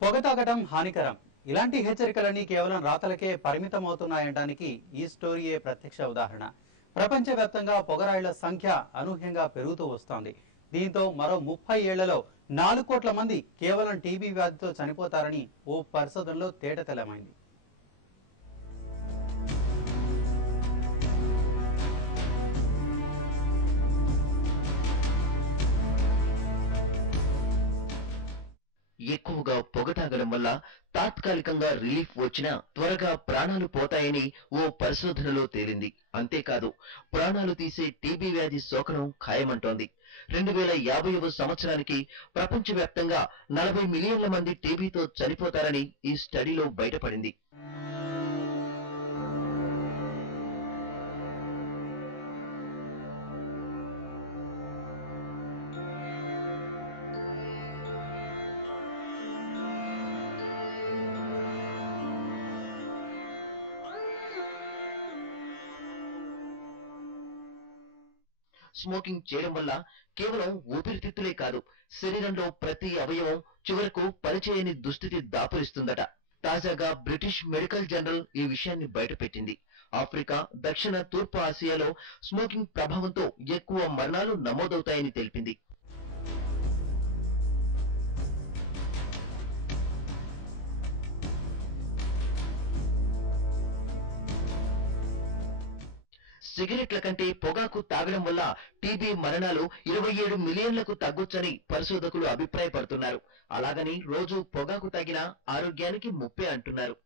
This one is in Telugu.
పొగ తాగడం హానికరం. ఇలాంటి హెచ్చరికలన్నీ కేవలం రాతలకే పరిమితమవుతున్నాయనడానికి ఈ స్టోరీయే ప్రత్యక్ష ఉదాహరణ. ప్రపంచవ్యాప్తంగా పొగరాయిళ్ల సంఖ్య అనూహ్యంగా పెరుగుతూ వస్తోంది. దీంతో మరో 30 ఏళ్లలో 4 కోట్ల మంది కేవలం టీబీ వ్యాధితో చనిపోతారని ఓ పరిశోధనలో తేటతెల్లమైంది. ఎక్కువగా పొగ తాగడం వల్ల తాత్కాలికంగా రిలీఫ్ వచ్చినా త్వరగా ప్రాణాలు పోతాయని ఓ పరిశోధనలో తేలింది. అంతేకాదు, ప్రాణాలు తీసే టీబీ వ్యాధి సోకడం ఖాయమంటోంది. 2050వ సంవత్సరానికి ప్రపంచవ్యాప్తంగా 40 మిలియన్ల మంది టీబీతో చనిపోతారని ఈ స్టడీలో బయటపడింది. స్మోకింగ్ చేయడం వల్ల కేవలం ఊపిరితిత్తులే కాదు, శరీరంలో ప్రతి అవయవం చివరకు పనిచేయని దుస్థితి దాపురిస్తుందట. తాజాగా బ్రిటిష్ మెడికల్ జర్నల్ ఈ విషయాన్ని బయటపెట్టింది. ఆఫ్రికా, దక్షిణ తూర్పు ఆసియాలో స్మోకింగ్ ప్రభావంతో ఎక్కువ మరణాలు నమోదవుతాయని తెలిపింది. సిగరెట్ల కంటే పొగాకు తాగడం వల్ల టీబీ మరణాలు 27 మిలియన్లకు తగ్గొచ్చని పరిశోధకులు అభిప్రాయపడుతున్నారు. అలాగని రోజు పొగాకు తాగినా ఆరోగ్యానికి ముప్పే అంటున్నారు.